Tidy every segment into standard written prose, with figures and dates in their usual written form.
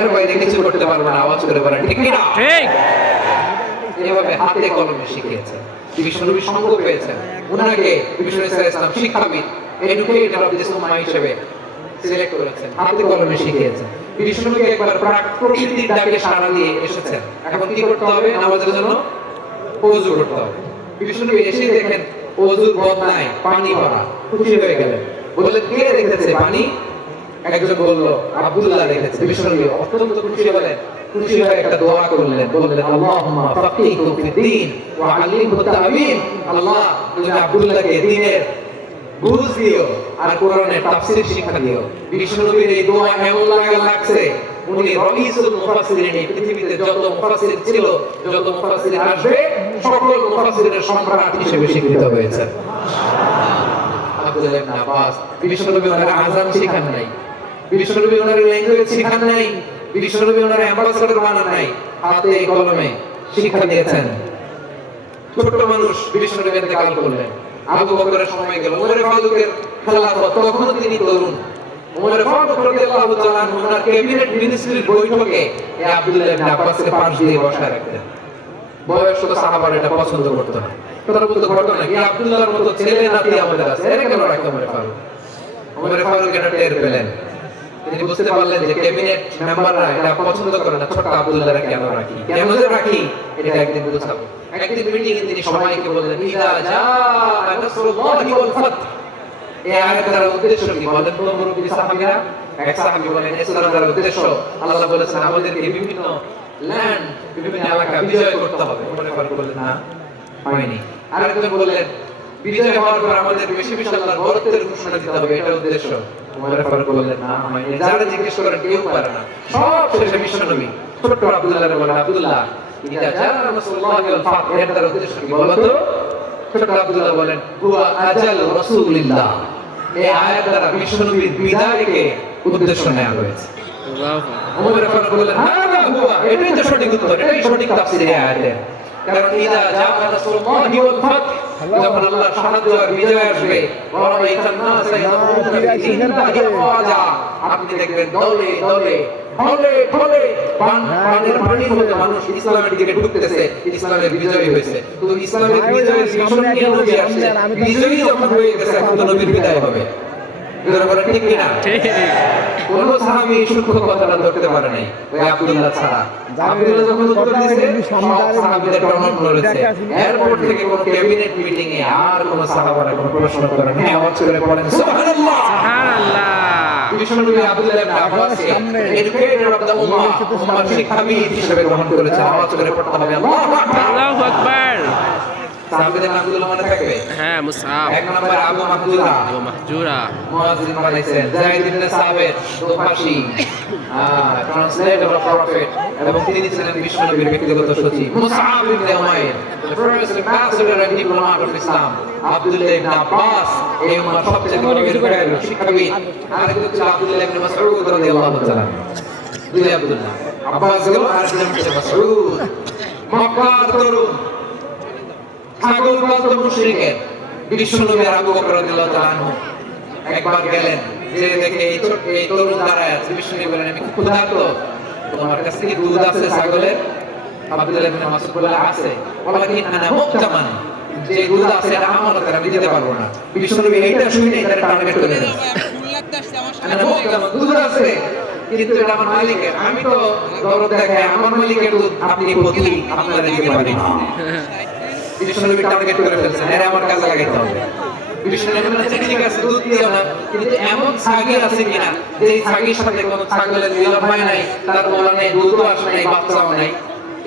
এর বাইরে কিছু করতে পারবে না, আওয়াজ করে বলেন ঠিক কিনা? ঠিক। এভাবে হাতে কলমে শিখিয়েছেন। বিশ্বনবী সঙ্গ পেয়েছেন, ওনাকে বিষ্ণু ইসলাম শিক্ষাবিদ, এডুকেটর অফ দিস উম্মাহ হিসেবে সিলেক্ট করেছেন, হাতে কলমে শিখিয়েছেন। বিশ্বনবী একবার প্রকৃতির ডাকে সাড়া দিয়ে এসেছেন। এখন কি করতে হবে? নামাজের জন্য ওযু করতে হবে। বিশ্বনবী এসে দেখেন ওযুর বদনায় পানি ভরা, খুশি হয়ে গেলেন, বললেন কে রেখেছে পানি? একজন বলল আব্দুল্লাহ রেখেছে। বিশ্বনবী অত্যন্ত খুশি হলেন, খুশি হয়ে একটা দোয়া করলেন, বললেন আল্লাহুম্মা ফাক্কিহু ফিদ্দীন ওয়া আল্লিমহু তা'ওয়ীল। আল্লাহ তুমি আব্দুল্লাহকে দ্বীনের বুঝ দিও আর কোরআনের তাফসীর শিক্ষা দিও। বিশ্বনবীর এই দোয়া এমন লাগছে উনি রাইসুল মুফাসসিরিন, এই পৃথিবীতে যত মুফাসসির ছিল, যত মুফাসসির আসবে, সকল মুফাসসিরের সম্রাট হিসেবে স্বীকৃত হয়েছে। আব্দুল্লাহ ইবনে আব্বাস বিশ্বনবী ওনার আযান শিখান নাই, বিশ্বনবী ওনার ল্যাঙ্গুয়েজ শিখান নাই, বিশ্বনবী ওনার অ্যাম্বাসেডর বানান নাই, হাতে কলমে শিক্ষা দিয়েছেন। ছোট মানুষ বিশ্বনবী ইন্তেকাল করলেন, আবু বকরের সময় গেল, ওমর ফারুকের খেলাফত, তখনও তিনি তরুণ। ওমর ফারুক রাদিয়াল্লাহু তাআলা আনহু ওনার ক্যাবিনেট মিনিস্ট্রির বৈঠকে এই আব্দুল্লাহ ইবনে আব্বাসকে পাশ দিয়ে বসায় রাখতেন। বয়স্ক সাহাবারা এটা পছন্দ করতো না, তারা বলতো ঘটনা কি, আব্দুল্লাহর মতো ছেলে নাতি আমাদের আছে, এর কেন রাখে ওমর ফারুক? ওমর ফারুক এটা টের পেলেন, তিনি বুঝতে পারলেন যে ক্যাবিনেট মেম্বাররা এটা পছন্দ করে না, ছোট আব্দুল্লাহকে কেন রাখি, কেন যে রাখি, এটা একদিন বুঝাবো। একদিন মিটিং এ তিনি সবাইকে বললেন ইযা জাআ নাসরুল্লাহি ওয়াল ফাত। এই আয়াতের উদ্দেশ্য কি বলেন তো মুরব্বি সাহাবীরা? এক সাহাবী বলেন এই সূরার উদ্দেশ্য আল্লাহ বলেছেন আমাদেরকে বিভিন্ন ল্যান্ড, বিভিন্ন এলাকা বিজয় করতে হবে। মনে করে বললেন না, হয়নি। আরেকজন বললেন বিজয় হওয়ার পর আমাদের বেশি বেশি আল্লাহর বরকতের ঘোষণা দিতে হবে, এটা উদ্দেশ্য। ওমর ফারুক বললেন না, হয়নি। যারা জিজ্ঞেস করেন কেউ পারে না। সব শেষে বিশ্বনবী ছোট আব্দুল্লাহকে বলেন আব্দুল্লাহ ইযা জাআ নাসরুল্লাহি ওয়াল ফাত, এর উদ্দেশ্য কি বলো তো? ছোট আব্দুল্লাহ বলেন হুয়া আজাল রাসূলিল্লাহ। এই আয়াত দ্বারা বিশ্বনবীর বিদায়কে উদ্দেশ্য নেওয়া হয়েছে। ওমর ফারুক বললেন হাদা হুয়া, এটাই তো সঠিক উত্তর, এটাই সঠিক তাফসীর এই আয়াতের। কারণ ইযা জাআ নাসরুল্লাহি ওয়াল ফাত, যখন আল্লাহর সাহায্য আর বিজয় আসবে, ওয়ারাইতান নাসা ইয়াদখুলুনা ফি দীনিল্লাহি আফওয়াজা, আপনি দেখবেন দলে দলে ফলে ফলে পানির মতো মানুষ ইসলামের দিকে ঢুকতেছে, ইসলামের বিজয় হয়েছে। তো ইসলামের বিজয়ের মিশন নিয়ে নবী আসছে, বিজয়ী যখন হয়ে গেছে এখন তো নবীর বিদায় হবে। ঠিক কিনা? কোন সাহাবী সূক্ষ্ম কথাটা ধরতে পারে নাই, ওই আব্দুল্লাহ ছাড়া। আব্দুল্লাহ যখন উত্তর দিয়েছে সব সাহাবীদের টনক নড়েছে। এরপর থেকে কোন ক্যাবিনেট মিটিং এ আর কোন সাহাবারা কোন প্রশ্ন করে না, আওয়াজ করে পড়েন সুবহানাল্লাহ সুবহানাল্লাহ। বিশ্বনবী আব্দুল্লাহ ইবনে আব্বাসকে এডুকেটর অফ দ্য উম্মাহ, উম্মাহর শিক্ষাবিদ হিসেবে গ্রহণ করেছেন। আওয়াজ করে পড়তে হবে আল্লাহু আকবার, আল্লাহু আকবার। সাহাবীদের নামগুলো মনে থাকবে? হ্যাঁ, মুসআব, এক নম্বর আবু মাহজুরা, আবু মাহজুরা, মুয়াজ্জিন বানাইছেন। যায়েদ ইবনে সাবিত দোভাষী, ট্রান্সলেটর অফ প্রফেট, এবং তিনি ছিলেন বিশ্বনবীর ব্যক্তিগত সচিব। মুসআব ইবনে Umair, the first ambassador and diplomat of Islam. Abdullah ইবনে আব্বাস, এই উম্মাহর সবচেয়ে বড় শিক্ষাবিদ। আরেকজন ছিল আব্দুল্লাহ ইবনে মাসউদ রাদিয়াল্লাহু তাআলা। দুই আব্দুল্লাহ, আব্বাস গেল, আরেকজন ছিল মাসউদ। মক্কার তরুণ, ছাগল পালতো মুশরিকের বিশ্বনবী আবু বকর রাদিয়াল্লাহু তাআলা আনহু একবার গেলেন, যে দেখে এই তরুণ দাঁড়ায় আছে। বিশ্বনবী বলেন আমি খুব ক্ষুধার্ত, তোমার কাছে কি দুধ আছে ছাগলের? আব্দুল্লাহ ইবনে মাসউদ বলে আছে, ওয়ালাকিন আনা মুক্তামান, যে দুধ আছে এটা আমানতের, আমি দিতে পারবো না। বিশ্বনবী এইটা শুনে এটা টার্গেট করে নেন, আনা মুক্তামান, দুধ আছে কিন্তু এটা আমার মালিকের, আমি তো দরদ দেখাই আমার মালিকের দুধ আপনি প্রতি আপনারা দিতে পারেন। বিশ্বনবী টার্গেট করে ফেলছেন, এর আমার কাজে লাগাইতে হবে। বিশ্বনবী বলেন ঠিক আছে দুধ দিও না, কিন্তু এমন ছাগল আছে কিনা যে এই ছাগলের সাথে কোনো ছাগলের মিলন হয় নাই, তার ওলা নেই, দুধও আসে নাই, বাচ্চাও নাই।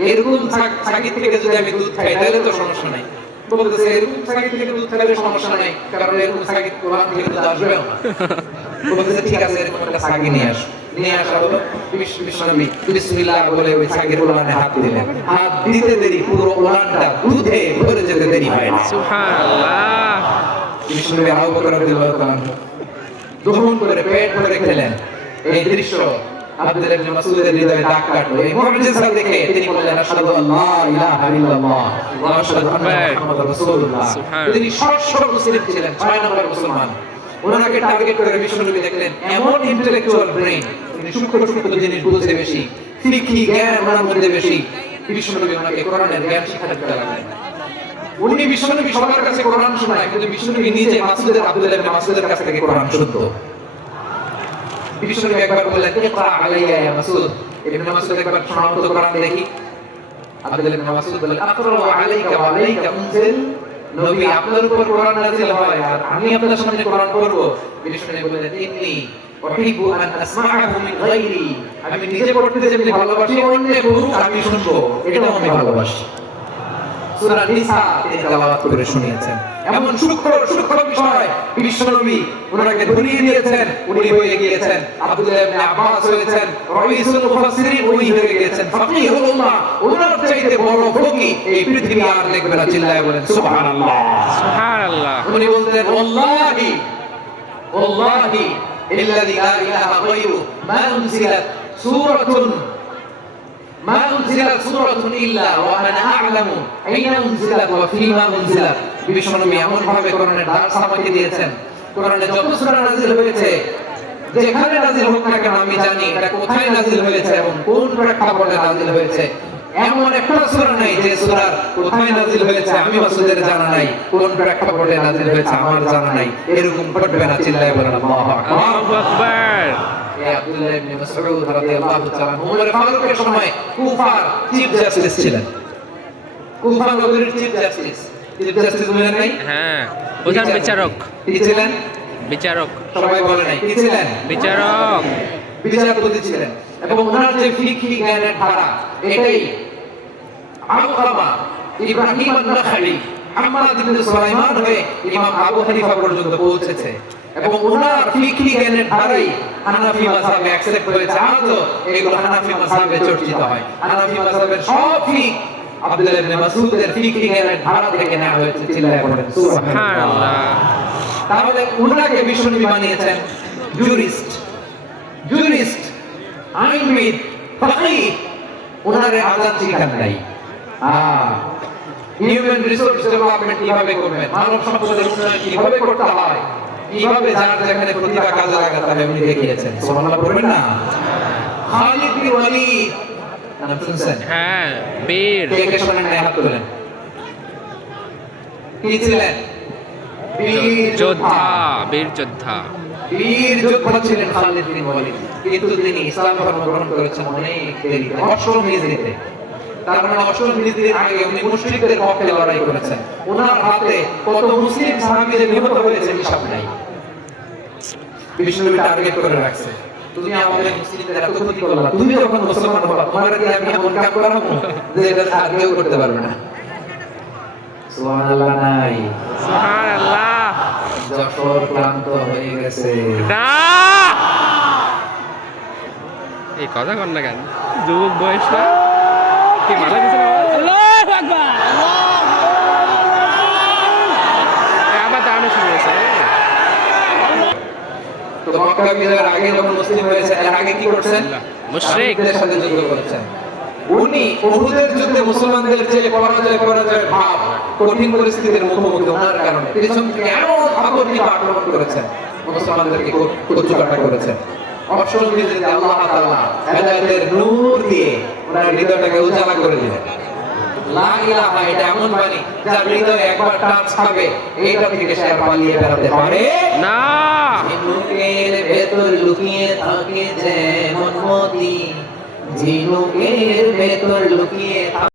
এরকম ছাগল থেকে যদি আমি দুধ খাই তাহলে তো সমস্যা নাই। বলতেছে এরকম ছাগল থেকে দুধ খাইলে সমস্যা নাই, কারণ এরকম ছাগল কোরআন থেকে দুধ আসবেও না। বলতেছে ঠিক আছে এরকম একটা ছাগল নিয়ে আসো। নিয়ে আসা হলো, বিশ্বনবী বিসমিল্লাহ বলে ওই ছাগলের ওলানে হাত দিলেন। হাত দিতে দেরি পুরো ওলানটা দুধে ভরে যেতে দেরি হয় না। সুবহানাল্লাহ। বিশ্বনবী আবু বকর রাদিয়াল্লাহু তাআলা দহন করে পেট ভরে খেলেন। এই দৃশ্য আব্দুল্লাহ ইবনে মাসউদের হৃদয়ে দাগ কাটলো। এই মুজিজা দেখে তিনি বললেন আশহাদু আল্লা ইলাহা ইল্লাল্লাহ ওয়া আশহাদু আন্না মুহাম্মাদার রাসূলুল্লাহ। তিনি ষষ্ঠ মুসলিম ছিলেন, 6 নম্বর মুসলমান। ওনাকে টার্গেট করে বিশ্বনবী দেখলেন এমন ইন্টেলেকচুয়াল ব্রেইন, উনি সূক্ষ্ম সূক্ষ্ম জিনিস বুঝে বেশি, ফিকহি জ্ঞান ওনার মধ্যে বেশি। বিশ্বনবী ওনাকে কোরআনের জ্ঞান শিক্ষা দিতে লাগলেন। উনি বিশ্বনবী সবার কাছে কোরআন শোনায়, কিন্তু বিশ্বনবী নিজে মাসউদের আব্দুল্লাহ ইবনে মাসউদের কাছ থেকে কোরআন শুনতো। বিশ্বনবী একবার বললেন, ইকরা আলাইয়া ইয়া মাসউদ। ইবনে মাসউদ একবার শোনাও তো কোরআন দেখি। আব্দুল্লাহ ইবনে মাসউদ বললেন, আকরা আলাইকা ওয়া আলাইকা উনজিল। নবী আপনার উপর কোরআন নাযিল হয় আর আমি আপনার সামনে কোরআন পড়ব। বিশ্বনবী বললেন, ইন্নী উহিব্বু আন আসমাআহু মিন গায়রি। আমি নিজে পড়তে যেমনি ভালোবাসি, অন্য পড়ুক আমি শুনবো, এটাও আমি ভালোবাসি। সূরা নিসা তিনি তেলাওয়াত করে শুনিয়েছেন। এমন সূক্ষ্ম সূক্ষ্ম বিষয় বিশ্বনবী ওনাকে ধরিয়ে দিয়েছেন, উনি হয়ে গিয়েছেন আব্দুল্লাহ ইবনে আব্বাস হয়েছেন রাইসুল মুফাসসিরিন, উনি হয়ে গিয়েছেন ফাকিহুল উম্মাহ। ওনার চাইতে বড় ফকি এই পৃথিবী আর দেখবে না। চিল্লায়ে বলেন সুবহানাল্লাহ। সুবহানাল্লাহ। উনি বলতেন, ওয়াল্লাহি ওয়াল্লাহি ইল্লাযী লা ইলাহা গায়রু মা উনজিলাত সূরাতুন ما أنزلت سورة إلا وأنا أعلم أين أنزلت وفيما أنزلت। বিশ্বনবী এমন ভাবে কোরআনের দার্স আমাকে দিয়েছেন, কোরআনে যত সূরা নাযিল হয়েছে, যেখানে নাযিল হোক না কেন আমি জানি এটা কোথায় নাযিল হয়েছে এবং কোন প্রেক্ষাপটে নাযিল হয়েছে। এমন একটা সূরা নাই যে সূরার কোথায় নাযিল হয়েছে আমি মাসউদের জানা নাই, কোন প্রেক্ষাপটে নাযিল হয়েছে আমার জানা নাই। এরকম ঘটবে না। চিল্লায়ে বলেন আল্লাহু আকবার। আল্লাহু আকবার। আব্দুল্লাহ ইবনে মাসউদ রাদিয়াল্লাহু তাআলা ওমর ফারুকের সময় কুফার চিফ জাস্টিস ছিলেন। কুফা নগরীর চিফ জাস্টিস। চিফ জাস্টিস বলেন নাই? হ্যাঁ, প্রধান বিচারক। কি ছিলেন? বিচারক। সবাই বলে নাই কি ছিলেন? বিচারক। বিচারপতি ছিলেন। এবং ওনার যে ফিকহি জ্ঞানের ধারা, এটাই আলকামা, ইব্রাহিম আন-নাখাই, হাম্মাদ ইবনে সুলাইমান হয়ে ইমাম আবু হানিফা পর্যন্ত পৌঁছেছে। এবং ওনার ফিকহি জ্ঞানের ধারাই হানাফি মাযহাবে অ্যাকসেপ্ট হয়েছে। আজও এগুলো হানাফি মাযহাবে চর্চিত হয়। হানাফি মাযহাবের সব ফিক আব্দুল্লাহ ইবনে মাসউদের ফিকহি জ্ঞানের ধারা থেকে নেওয়া হয়েছে। চিল্লায়ে বলেন সুবহানাল্লাহ। তাহলে উনাকে বিশ্বনবী বানিয়েছেন জুরিস্ট, জুরিস্ট, আইনবিদ, ফাকিহ। ওনারে আযান শিখান নাই। হিউম্যান রিসোর্স ডেভেলপমেন্ট কিভাবে করবেন, মানব সম্পদের উন্নয়ন কিভাবে করতে হয়, কিভাবে যার যেখানে প্রতিভা কাজে লাগাতে হয় উনি দেখিয়েছেন। সুবহানাল্লাহ পড়বেন না? খালিদ বিন ওয়ালিদ নাম শুনছেন? হ্যাঁ, বীর। কে কে শোনেন না হাত তোলেন। কি ছিলেন? বীর যোদ্ধা, বীর যোদ্ধা। বীর যোদ্ধা ছিলেন খালিদ বিন ওয়ালিদ। কিন্তু তিনি ইসলাম ধর্ম গ্রহণ করেছেন অনেক দেরিতে, 8ম হিজরিতে। তার মানে 8ম হিজরির আগে উনি মুশরিকদের পক্ষে লড়াই করেছেন। ওনার হাতে কত মুসলিম সাহাবী যে নিহত হয়েছে হিসাব নাই। বিষ্ণুবী টার্গেট করে রাখছে, তুমি আমাদের মুসলিমদের এত ক্ষতি করলা, তুমি যখন মুসলমান হবা তোমার কি আমি এমন কাজ করাবো যে এটা আর কেউ করতে পারবে না। সুবহানাল্লাহ নাই? সুবহানাল্লাহ। যশোর ক্লান্ত হয়ে গেছে। না, এই কথা কর না কেন? যুবক বয়স না কি ভালো কিছু না? আল্লাহু আকবার। আবার দাঁড়ানো শুরু হয়েছে। তো মক্কা বিজয়ের আগে যখন মুসলিম হয়েছে, এর আগে কি করছেন? মুশরিকদের সাথে যুদ্ধ করেছেন। উনি উহুদের যুদ্ধে মুসলমানদের যে পরাজয় ভাব, কঠিন পরিস্থিতির মুখোমুখি ওনার কারণে পিছন থেকে এমন আগতিক আক্রমণ করেছেন, মুসলমানদেরকে কচুকাটা করেছেন। 8ম হিজরিতে আল্লাহ তাআলা হেদায়েতের নূর দিয়ে ওনার হৃদয়টাকে উজালা করে দিলেন। লা ইলাহা, এটা এমন বাণী যার হৃদয়ে একবার টাচ খাবে, এইটা থেকে সে আর পালিয়ে বেরাতে পারে না। ঝিনুকের ভেতর লুকিয়ে থাকে যেমন মতি, ঝিনুকের ভেতর লুকিয়ে